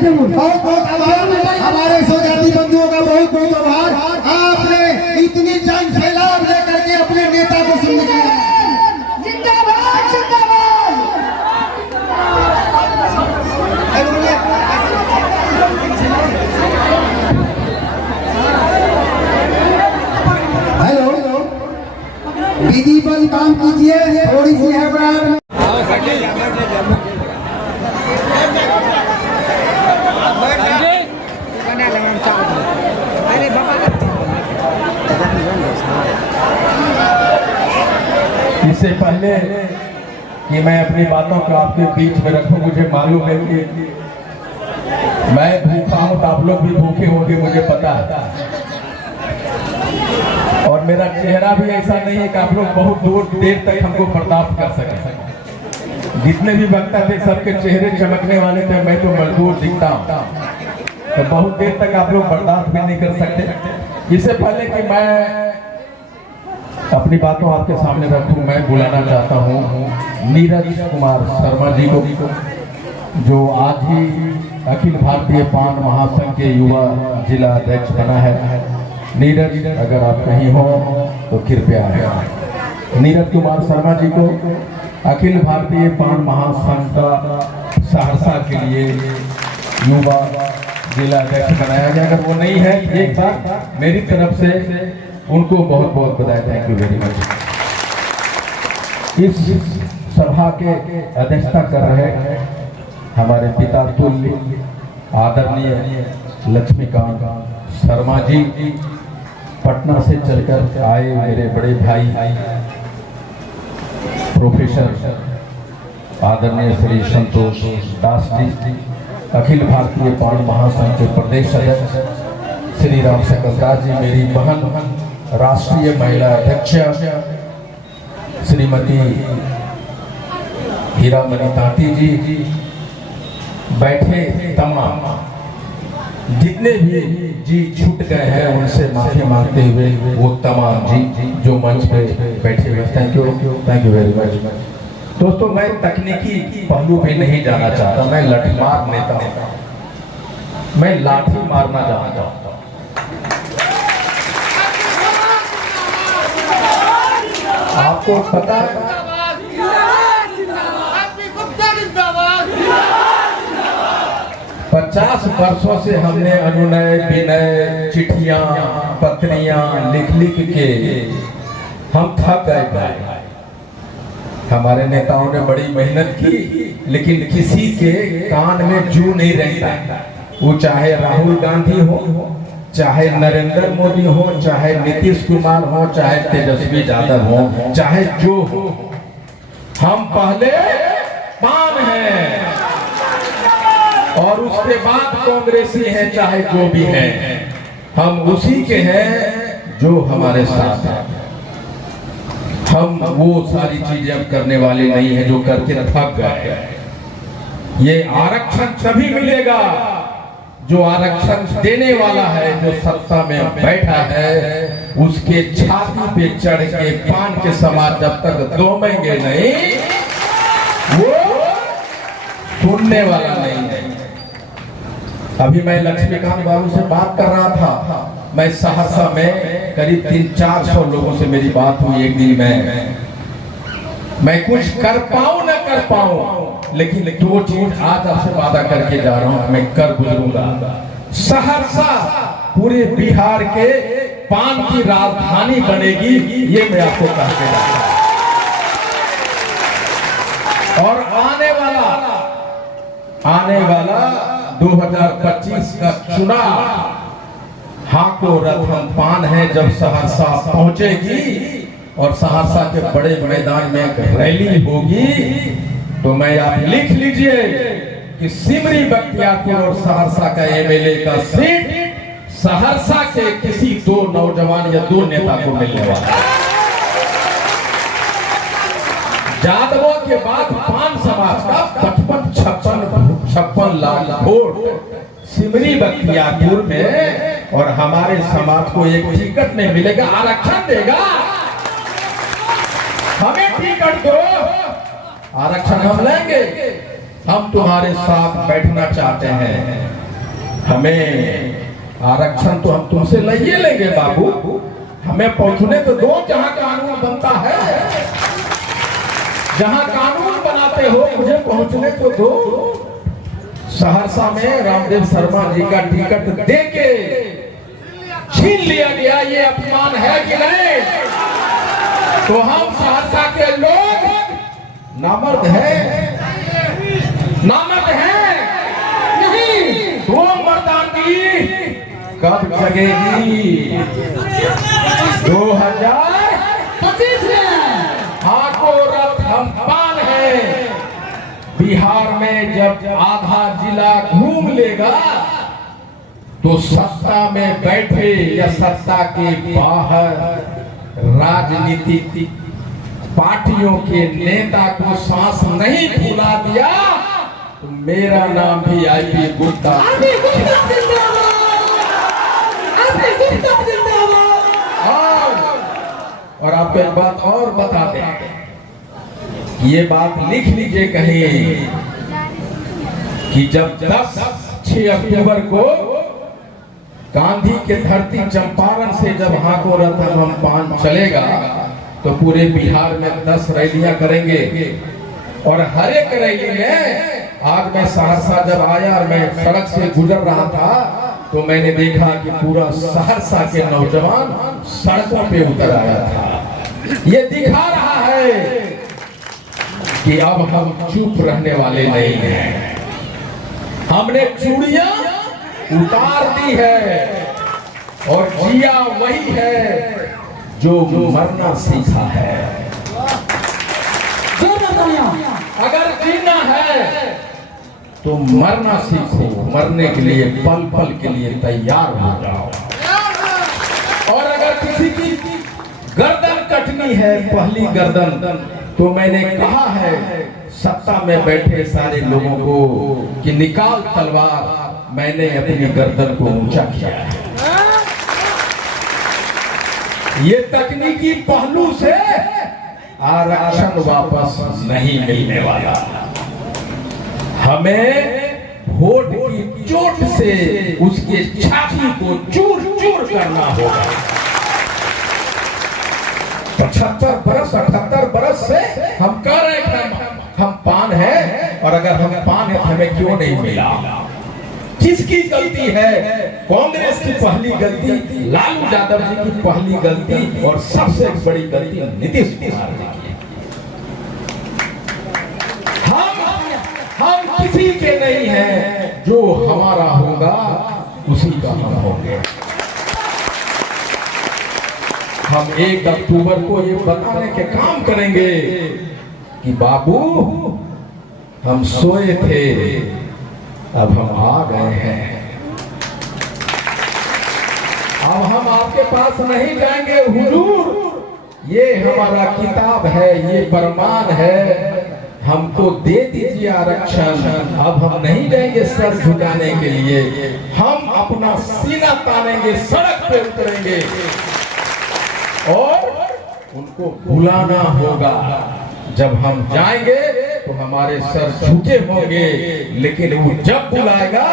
बहुत बहुत आभार, हमारे स्वजाति बंधुओं का बहुत बहुत आभार। आपने इतनी जन सैलाब लेकर के अपने नेता को सुनने के लिए जिंदाबाद जिंदाबाद। हेलो, विधिवत काम कीजिए, थोड़ी सी है बराबर। इससे पहले कि मैं अपनी बातों को आपके बीच में रखूं, मुझे मालूम है कि मैं भूखा हूं तो आप लोग भी भूखे होंगे, मुझे पता है। और मेरा चेहरा भी ऐसा नहीं है कि आप लोग बहुत देर तक हमको बर्दाश्त कर सकें। जितने भी वक्ता थे सबके चेहरे चमकने वाले थे, मैं तो मजबूर दिखता हूँ, तो बहुत देर तक आप लोग बर्दाश्त भी नहीं कर सकते। इससे पहले कि मैं अपनी बातों आपके सामने रखूं, मैं बुलाना चाहता हूं नीरज कुमार शर्मा जी को, जो आज ही अखिल भारतीय पान महासंघ के युवा जिला अध्यक्ष बना है। नीरज, अगर आप कहीं हो तो कृपया आए। नीरज कुमार शर्मा जी को अखिल भारतीय पान महासंघ का सहरसा के लिए युवा जिला अध्यक्ष बनाया गया। अगर वो नहीं है, एक बार मेरी तरफ से उनको बहुत बहुत बधाई। Thank you very much. इस सभा के अध्यक्षता कर रहे हमारे पिता तुल्य आदरणीय लक्ष्मीकांत शर्मा जी, पटना से चलकर आए मेरे बड़े भाई प्रोफेसर आदरणीय श्री संतोष दास जी, अखिल भारतीय पान महासंघ के प्रदेश अध्यक्ष श्री राम सकल दास जी, मेरी बहन राष्ट्रीय महिला अध्यक्ष श्रीमती हीरामणि तांती जी, बैठे तमाम जितने भी जी छूट गए हैं उनसे माफी मांगते हुए वो तमाम जी जो मंच पे बैठे हुए, थैंक यू वेरी मच। दोस्तों, मैं तकनीकी पहलू पे नहीं जाना चाहता, मैं लठमार नेता हूं, मैं लाठी मारना जानता हूं। आपको पता है 50 वर्षों से हमने अनुनय विनय चिट्ठियां पत्रियां लिख लिख के हम थक गए भाई। हमारे नेताओं ने बड़ी मेहनत की, लेकिन किसी के कान में जू नहीं रहता। वो चाहे राहुल गांधी हो, चाहे नरेंद्र मोदी हो, चाहे नीतीश कुमार हो, चाहे तेजस्वी यादव हो, चाहे जो हो, हम पहले पान हैं और उसके बाद कांग्रेसी हैं, चाहे जो भी हैं, हम उसी के हैं जो हमारे साथ हैं। हम वो सारी चीजें अब करने वाले नहीं है जो करके थक गए। ये आरक्षण तभी मिलेगा जो आरक्षण देने वाला है, जो सत्ता में बैठा है, उसके छाती पे चढ़ के पान के समाज जब तक दोमेंगे नहीं, वो सुनने वाला नहीं है। अभी मैं लक्ष्मीकांत बाबू से बात कर रहा था, मैं सहरसा में करीब 300-400 लोगों से मेरी बात हुई एक दिन में। मैं कुछ कर पाऊं न कर पाऊं, लेकिन 2 चीज आज आपसे वादा करके जा रहा हूं, मैं कर गुजरूंगा। सहरसा पूरे बिहार के पान की राजधानी बनेगी, ये मैं आपको कह के जा रहा हूं। और आने वाला 2025 का चुनाव हाको रथम पान है। जब सहरसा पहुंचेगी और सहरसा के बड़े मैदान में एक रैली होगी, तो मैं आप लिख लीजिए कि सिमरी बख्तियारपुर और सहरसा का एमएलए का सीट सहरसा के किसी 2 नौजवान या 2 नेता को मिलने वाला है। यादवों के बाद पान समाज का 55 लाख वोट सिमरी बख्तियारपुर में, और हमारे समाज को एक टिकट नहीं मिलेगा, आरक्षण देगा। हमें टिकट दो, आरक्षण हम लेंगे। हम तुम्हारे साथ बैठना चाहते हैं। हमें आरक्षण तो हम तुमसे ले लेंगे बाबू, हमें पहुंचने तो दो जहां कानून बनता है, जहां कानून बनाते हो मुझे पहुंचने को दो। सहरसा में रामदेव शर्मा जी का टिकट देके छीन लिया गया, ये अपमान है कि नहीं? तो हम सहरसा के लोग नामर्द हैं, नामर्द हैं नहीं। वो मर्दानगी कब जगेगी? 2025 में हाको रथ हम पान है। बिहार में जब आधा जिला घूम लेगा तो सत्ता में बैठे या सत्ता के बाहर राजनीतिक पार्टियों के नेता को सांस नहीं फूला दिया तो मेरा नाम भी आईपी गुप्ता। और आपको एक बात और बता दें, ये बात लिख लीजिए कहीं कि जब 6 अक्टूबर को गांधी के धरती चंपारण से जब हाको रथ हम पान चलेगा तो पूरे बिहार में 10 रैलियां करेंगे। और हर एक रैली में, आज मैं सहरसा जब आया और मैं सड़क से गुजर रहा था तो मैंने देखा कि पूरा सहरसा के नौजवान सड़कों पे उतर आया था। ये दिखा रहा है कि अब हम चुप रहने वाले नहीं हैं। हमने चूड़ियां उतार दी है और जिया वही है जो मरना सीखा है। अगर जीना है तो मरना सीखो, मरने के लिए पल पल के लिए तैयार हो जाओ। और अगर किसी की गर्दन कटनी है, पहली गर्दन, तो मैंने कहा है सत्ता में बैठे सारे लोगों को कि निकाल तलवार, मैंने अपनी गर्दन को ऊंचा किया है। ये तकनीकी पहलू से आरक्षण वापस नहीं मिलने वाला। हमें वोट की चोट से उसके छाती को चूर चूर करना होगा। 75 बरस 78 बरस से हम कह रहे हैं हम पान है, और अगर हम पान है तो हमें क्यों नहीं मिला? किसकी गलती है? कांग्रेस की पहली गलती, लालू यादव जी की पहली गलती, और सबसे बड़ी गलती नीतीश कुमार जी की। हम किसी के नहीं हैं, जो हमारा होगा उसी का हम होंगे। हम 1 अक्टूबर को ये बताने के काम करेंगे कि बाबू हम सोए थे, अब हम आ गए हैं। अब हम आपके पास नहीं जाएंगे हुजूर, ये हमारा किताब है, ये फरमान है, हमको दे दीजिए आरक्षण। अब हम नहीं जाएंगे सर झुकाने के लिए, हम अपना सीना तानेंगे, सड़क पे उतरेंगे और उनको बुलाना होगा। जब हम जाएंगे तो हमारे सर झुके होंगे, लेकिन वो जब बुलाएगा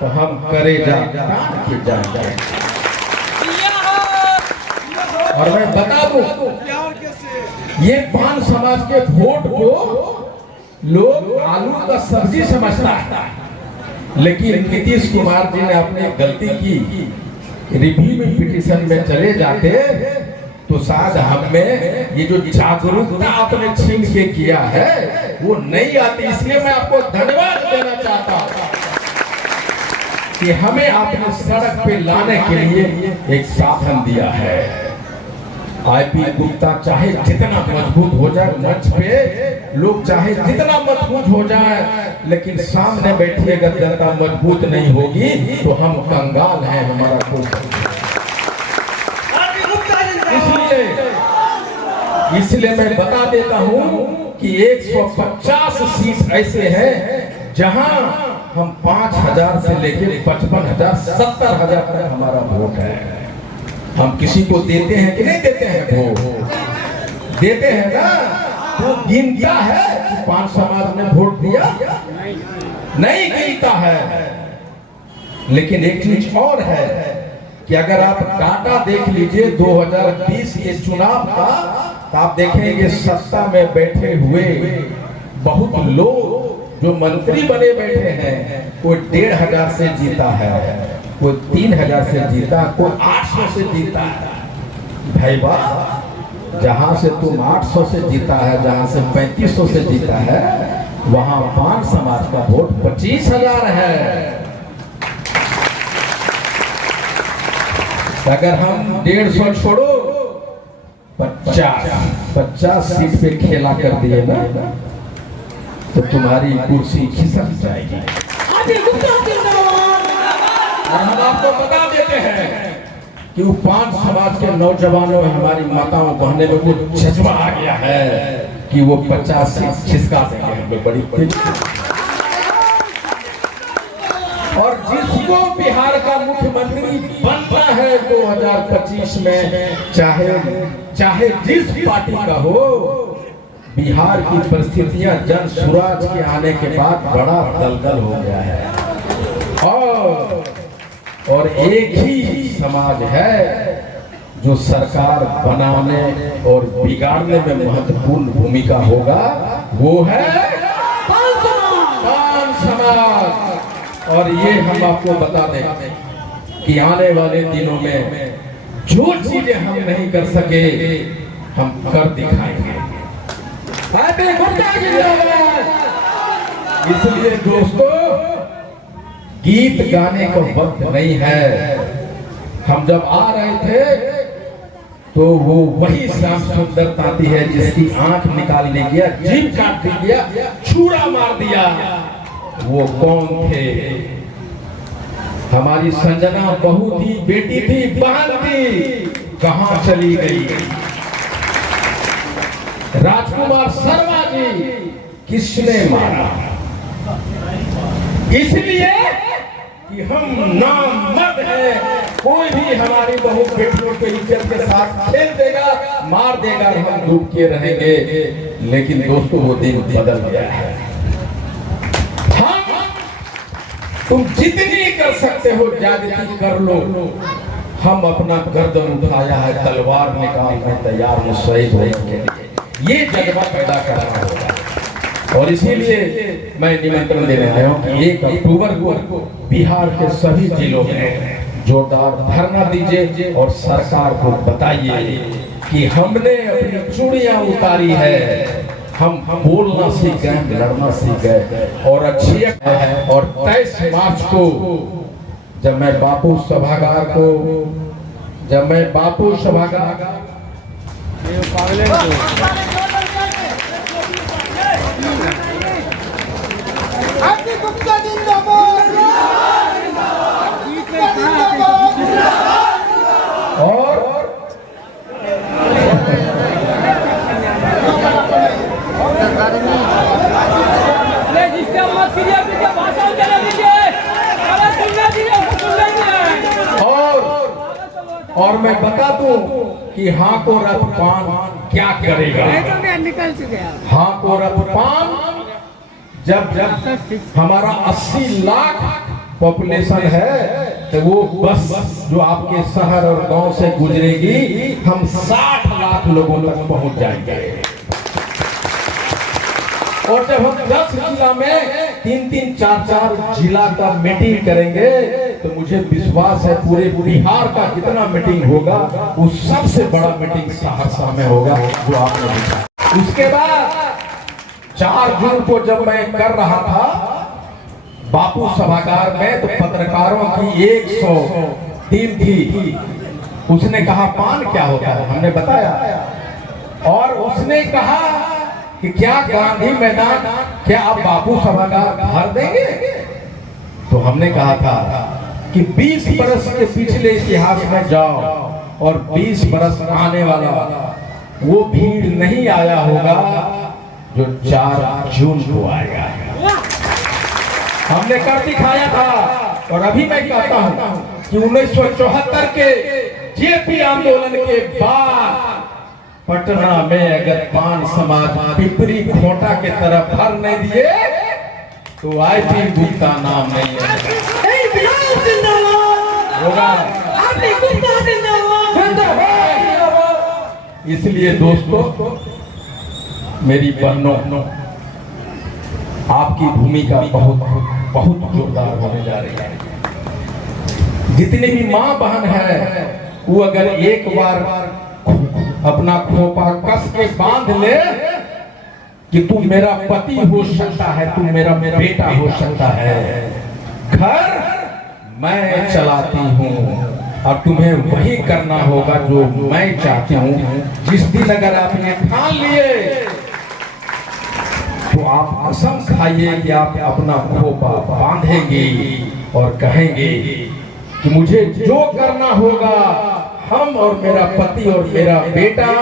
तो हम करेजा तान के जाएंगे। और मैं बता दूं, ये पान समाज के वोट को लोग आलू का सब्जी समझता है, लेकिन नीतीश कुमार जी ने अपनी गलती की। रिव्यू पिटीशन में चले जाते तो शायद हमें ये जो जागरूकता आपने छीन के किया है वो नहीं आती। इसलिए मैं आपको धन्यवाद देना चाहता हूं कि हमें आपने सड़क पे लाने के लिए एक साधन दिया है। आईपी गुप्ता चाहे जितना मजबूत हो जाए मंच पे, लोग चाहे जितना मजबूत हो जाए, लेकिन सामने बैठी अगर जनता मजबूत नहीं होगी तो हम कंगाल हैं, हमारा कोई। इसलिए मैं बता देता हूं कि 150 सीट ऐसे हैं जहां हम 5000 से लेकर 55,000 70,000 तक हमारा वोट है। हम किसी को देते हैं कि नहीं देते हैं? वोट देते हैं ना। वो गिनता है कि 5 समाज ने वोट दिया? नहीं गिनता है। लेकिन एक चीज और है कि अगर आप डाटा देख लीजिए 2020 के चुनाव का, तो आप देखेंगे सत्ता में बैठे हुए बहुत लोग जो मंत्री बने बैठे हैं, कोई 1500 से जीता है, कोई 3000 से जीता, कोई 800 से जीता है। भाई वाह, जहां से तुम 800 से जीता है, जहां से 3500 से जीता है, वहां 5 समाज का वोट 25,000 है। अगर हम 150 छोड़ो 50 सीट पे खेला कर दिए ना, तो तुम्हारी कुर्सी खिसक जाएगी। और हम आपको बता देते हैं कि वो 5 समाज के नौजवानों में हमारी माताओं बहने में कुछ जज्बा आ गया है कि वो 50 सीट खिसका देंगे हमें बड़ी तेजी। और जिसको बिहार का मुख्यमंत्री बनना है 2025 में, चाहे जिस पार्टी का हो, बिहार की परिस्थितियां जन स्वराज के आने के बाद बड़ा दलदल हो गया है। और एक ही समाज है जो सरकार बनाने और बिगाड़ने में महत्वपूर्ण भूमिका होगा, वो है पान समाज। और ये हम आपको बता दें कि आने वाले दिनों में जो चीजें हम नहीं कर सके, हम कर दिखाएंगे। इसलिए दोस्तों, गीत गाने का वक्त नहीं है। हम जब आ रहे थे तो वो वही श्याम सुंदर ताती है जिसकी आंख निकाल ली गया, जीभ काट दी गया, छुरा मार दिया। वो कौन थे? हमारी संजना बहू थी, बेटी थी, बहन थी, कहां चली गई? राजकुमार शर्मा जी किसने मारा? इसलिए कि हम नामर्द हैं। कोई भी हमारी बहू बेटियों के इज्जत के साथ खेल देगा, मार देगा, हम डूब के रहेंगे। लेकिन दोस्तों, वो दिन बदल गया है। तुम जितनी कर सकते हो ज्यादती कर लो। हम अपना गर्दन उठाया है, तलवार निकालने तैयार हूं शहीद होने के लिए। ये जज्बा पैदा करना होगा। और इसीलिए मैं निमंत्रण देने आया हूं कि 1 अक्टूबर को बिहार के सभी जिलों में जोरदार धरना दीजिए और सरकार को बताइए कि हमने अपनी चूड़ियां उतारी है, हम बोलना सीख गए, लड़ना सीख गए। और अच्छी है। और 23 मार्च को जब मैं बापू सभागार और मैं बता दूं कि हाँ को रथ पान क्या करेगा। निकल चुके हैं। हाँ को रथ पान जब हमारा 80 लाख पॉपुलेशन है, तो वो बस जो आपके शहर और गांव से गुजरेगी, हम 60 लाख लोगों तक पहुंच जाएंगे। और जब हम 10 जिला में 3-3, 4-4 जिला का मीटिंग करेंगे, तो मुझे विश्वास है पूरे बिहार का कितना मीटिंग होगा, वो सबसे बड़ा मीटिंग सहरसा में होगा जो आपने देखा। उसके बाद 4 जून को जब मैं कर रहा था बापू सभागार में, तो पत्रकारों की 100 टीम थी। उसने कहा पान क्या होता है, हमने बताया। और उसने कहा कि क्या गांधी मैदान, क्या आप बापू सभागार भर देंगे? तो हमने कहा था कि 20 बरस के पिछले इतिहास में जाओ और 20 बरस आने वाला वो भीड़ नहीं आया होगा जो 4 जून को आएगा। हमने कर दिखाया था। और अभी मैं कहता हूं कि 1974 के जेपी आंदोलन के बाद पटना में अगर पान समाज पिपरी खोटा के तरफ भर नहीं दिए तो आईपी गुप्ता नाम नहीं है। होगा इसलिए दोस्तों, मेरी बहनों, आपकी भूमिका बहुत बहुत जोरदार होने जा रही है। जितनी भी माँ बहन है वो अगर एक बार अपना खोपा कस के बांध ले कि तू मेरा पति हो सकता है, तू मेरा बेटा हो सकता है, घर मैं चलाती हूँ और तुम्हें वही करना होगा जो मैं चाहती हूँ। जिस दिन अगर आपने ठान लिए तो आप कसम खाइए कि आप अपना खोपा बांधेंगे और कहेंगे कि मुझे जो करना होगा, हम और मेरा पति और मेरा बेटा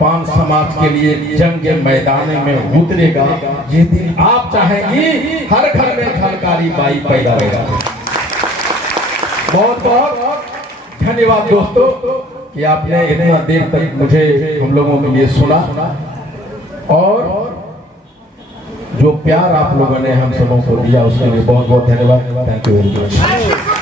पान समाज के लिए जंग के मैदान में उतरेगा। जिस दिन आप चाहेंगी हर घर में झलकारी बाई पैदा होगा। बहुत बहुत धन्यवाद दोस्तों कि आपने इतना देर तक मुझे हम लोगों के लिए सुना और जो प्यार आप लोगों ने हम सबों को दिया उसके लिए बहुत बहुत धन्यवाद। Thank you very much.